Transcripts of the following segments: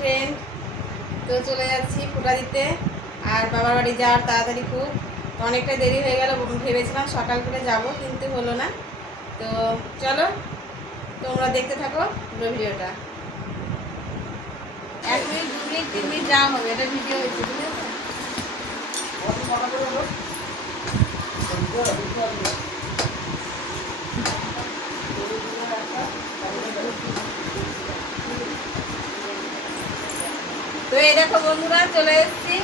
Friend, তো চলে যাচ্ছি ফোঁটা দিতে। আর বাবার বাড়ি যাওয়ার তাড়াতাড়ি খুব, তো অনেকটা দেরি হয়ে গেল। ভেবেছিলাম সকাল করে যাব, কিন্তু হলো না। তো চলো তোমরা দেখতে থাকো পুরো ভিডিওটা। 1 মিনিট 2 মিনিট 3 মিনিট যাওয়া হবে, এটা ভিডিও হয়েছে, ঠিক আছে? তো এই দেখো বন্ধুরা, চলে এসেছি,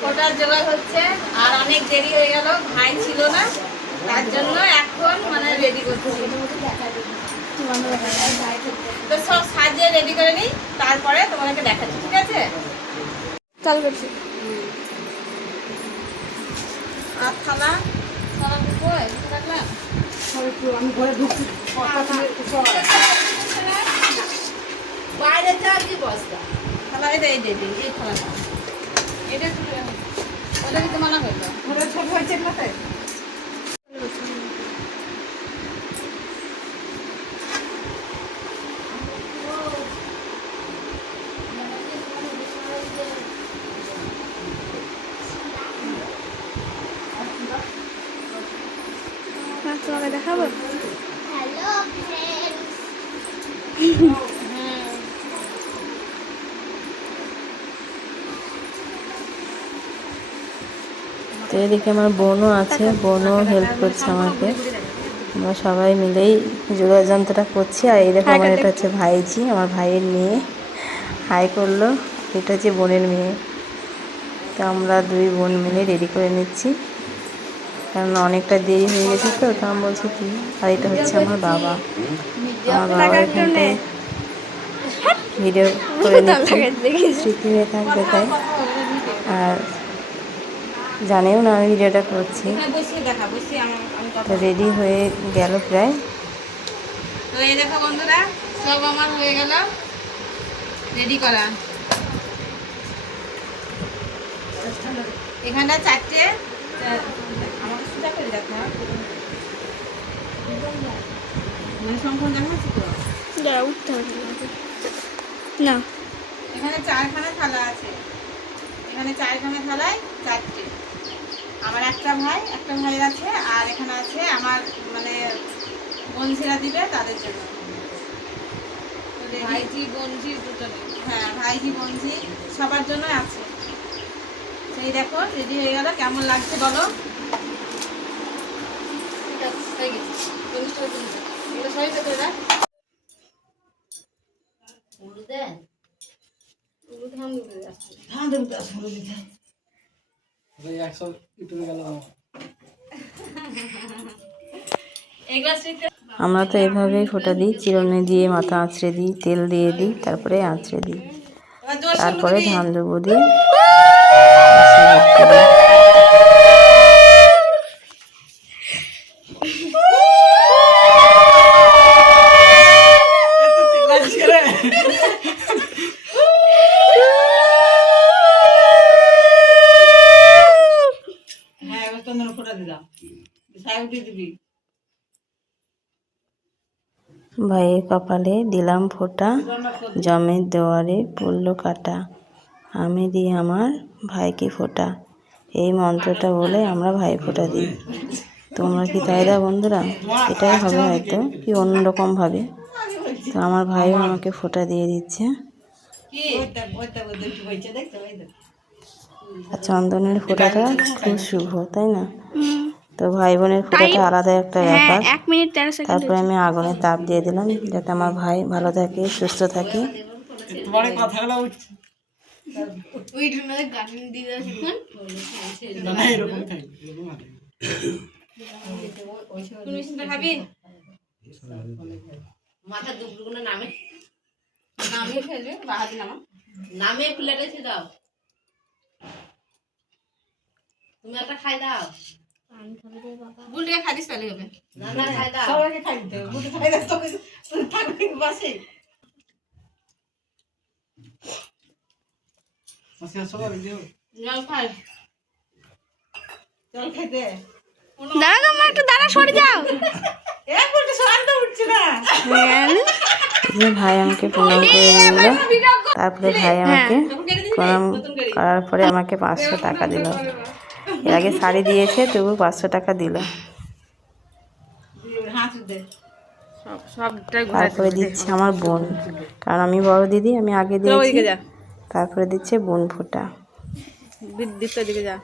ফোটার জোগাড় হচ্ছে। আর অনেক দেরি হয়ে গেল, ভাই ছিল না, তার জন্য এখন মানে রেডি করছি। তো সব সাজিয়ে রেডি করে নিই, তারপরে তোমাদেরকে দেখাচ্ছি, ঠিক আছে? চাল করছি। আর থালা রাখলাম, আমি ঘরে ঢুকছি। বাইরে যা কি বস্তা থালা, এটা এই দেবে, এই থালাটা এটা তুলে ওটা কিন্তু মানা হইলো, ওটা ছোট হয়েছে না তাই। তোমাকে দেখাবো। হ্যালো ফ্রেন্ডস, তো এদিকে আমার বোনও আছে, বোনও হেল্প করছে আমাকে। আমরা সবাই মিলেই যোগাযোগ যন্ত্রটা করছি। আর এই দেখো আমার এটা হচ্ছে ভাইজি, আমার ভাইয়ের মেয়ে, হাই করলো। এটা হচ্ছে বোনের মেয়ে। তো আমরা 2 বোন মিলে রেডি করে নিচ্ছি, কারণ অনেকটা দেরি হয়ে গেছে। তো আমি বলছি কি। আর এটা হচ্ছে আমার বাবা, আমার বাবা এখানটায় ভিডিও করে নিচ্ছে, স্মৃতি হয়ে থাকবে তাই। আর জানেও না আমি ভিডিওটা করছি। তো রেডি হয়ে গেল প্রায়। তো এই দেখো বন্ধুরা, সব আমার হয়ে গেল রেডি করা। এখানটা 4টে, আমাকে সোজা করে দেখো, মানে সম্পূর্ণ দেখাচ্ছি তো। উঠতে হবে না। এখানে 4খানা থালা আছে, এখানে 4খানা থালায় 4টে। আমার একটা ভাই আছে, আর এখানে আছে আমার মানে বোনঝিরা দিবে তাদের জন্য। ভাইজি বোনঝি দুটো, হ্যাঁ ভাইজি বোনঝি সবার জন্য আছে। সেই দেখো রেডি হয়ে গেল, কেমন লাগছে বলো? আমরা তো এভাবেই ফোঁটা দিই, চিরুনি দিয়ে মাথা আঁচড়ে দিই, তেল দিয়ে দিই, তারপরে আঁচড়ে দিই, তারপরে ধান দেবো দিয়ে আশীর্বাদ করি। ভাইয়ের কপালে দিলাম ফোঁটা, জমের দেওয়ারে পড়ল কাটা, আমি দিই আমার ভাইকে ফোঁটা। এই মন্ত্রটা বলে আমরা ভাই ফোঁটা দিই। তোমরা কি তাই দাও বন্ধুরা? এটাই হবে হয়তো, কি অন্যরকমভাবে। তো আমার ভাইও আমাকে ফোঁটা দিয়ে দিচ্ছে। আর চন্দনের ফোঁটাটা খুব শুভ, তাই না? তো ভাই বোনের ফোঁটাটা আলাদা একটা ব্যাপার। 1 মিনিট 13 সেকেন্ড। তারপরে আমি আগুনে তাপ দিয়ে দিলাম, যাতে আমার ভাই ভালো থাকে, সুস্থ থাকে। মাথা দুপুর নামে নামিয়ে ফেলবে, বাহাদি নামে প্লেটে এসে দাও, তুমি একটা খাই দাও। বুলটিকে খাই দিস তাহলে হবে। না না খাই দাও, সবাইকে খাই দিতে হবে। বুলটি খাই দাও, তো থাকবে বাসে। আচ্ছা সবাই দিও, জল খাই, জল খাইতে। দাঁড়া, একটু দাঁড়া, সরে যাও। যে ভাই আমাকে প্রণাম করে দিল, তারপরে ভাই আমাকে প্রণাম করার পরে আমাকে 500 টাকা দিল। এর আগে শাড়ি দিয়েছে, তবু 500 টাকা দিল। তারপরে দিচ্ছে আমার বোন, কারণ আমি বড় দিদি, আমি আগে দিয়েছি। তারপরে দিচ্ছে বোন ফোঁটা। দিকে যা,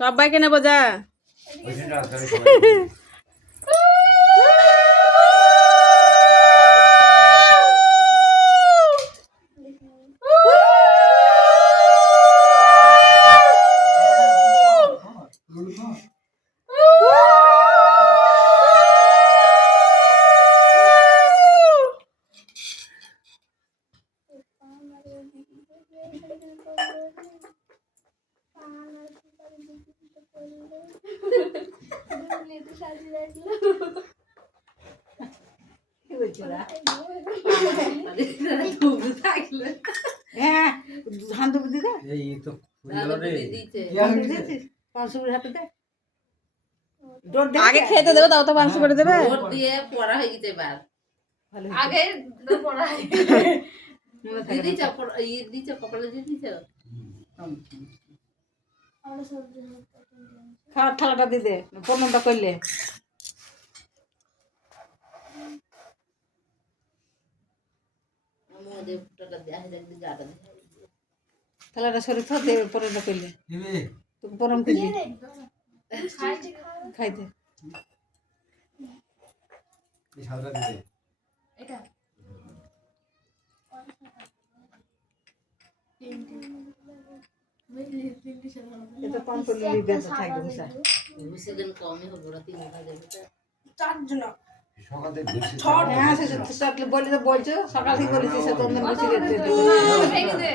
সবাইকে নেবো যা। আগে খেতে দেবে, তাও তো 500 করে দেবে। দিয়ে পড়া হয়ে গেছে এবার। আগে পড়া হয়ে দিদি দিচ্ছ কপালে দিয়ে দিচ্ছ। খাওয়ার থালাটা দিতে প্রণামটা করলে। থালাটা সরে থাকতে প্রণামটা করলে তোকে প্রণাম করলি খাইতে। এটা কম করলে বেঁচে থাকবে বুঝা। সেদিন কমই হবো না 3 টাকা দেবে। চারজন সকালে ঘুরছি হ্যাঁ সে বলি তো বলছো সকাল থেকে বলেছি সে তোমরা বসে রেখে দে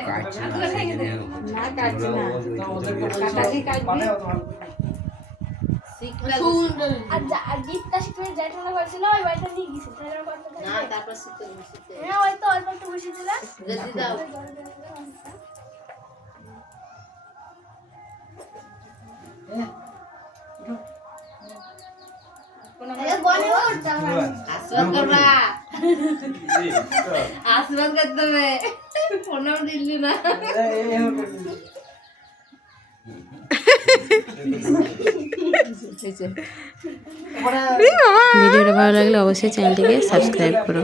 না কাটছি না কাটাছি কাটবি শিখলা আর গীতটা শিখতে যেটা হয়েছিল ওই বাড়িটা নিয়ে গেছে না তারপর শিখতে বসিতে। হ্যাঁ ওই তো অল্প একটু বসেছিল যদি দাও আশীর্বাদ করবা, আশীর্বাদ করতে হবে। প্রণাম দিলি না। ভিডিওটা ভালো লাগলে অবশ্যই চ্যানেলটিকে সাবস্ক্রাইব করো।